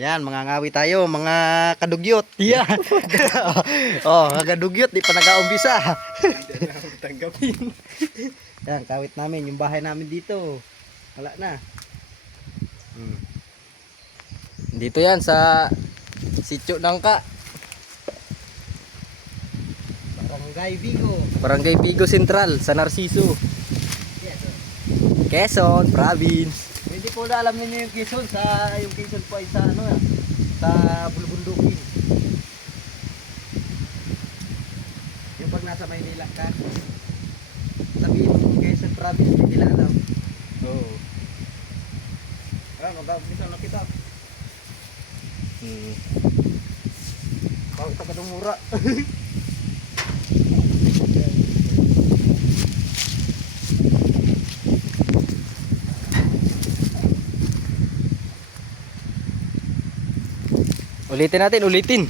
Yan, mga ngawi tayo, mga kadugyot. Yeah. Oh, mga kadugyot, di pa nag-aumpisa. Hindi na ako tanggapin. Yan, kawit namin, yung bahay namin dito. Wala na. Dito yan sa Sitio Nangka, Barangay Bigo. Barangay Bigo Central, sa Narciso, Quezon Province. Hindi po na alam niyo yung Quezon yung Quezon po ay sa ano sa Bulbundukin. Yung pag nasa Maynila ka, sabihin mo Quezon Province, hindi nila alam. Oh. Ano, mag-umpisa na kita. Bakit ka dumura? Ulitin natin, ulitin.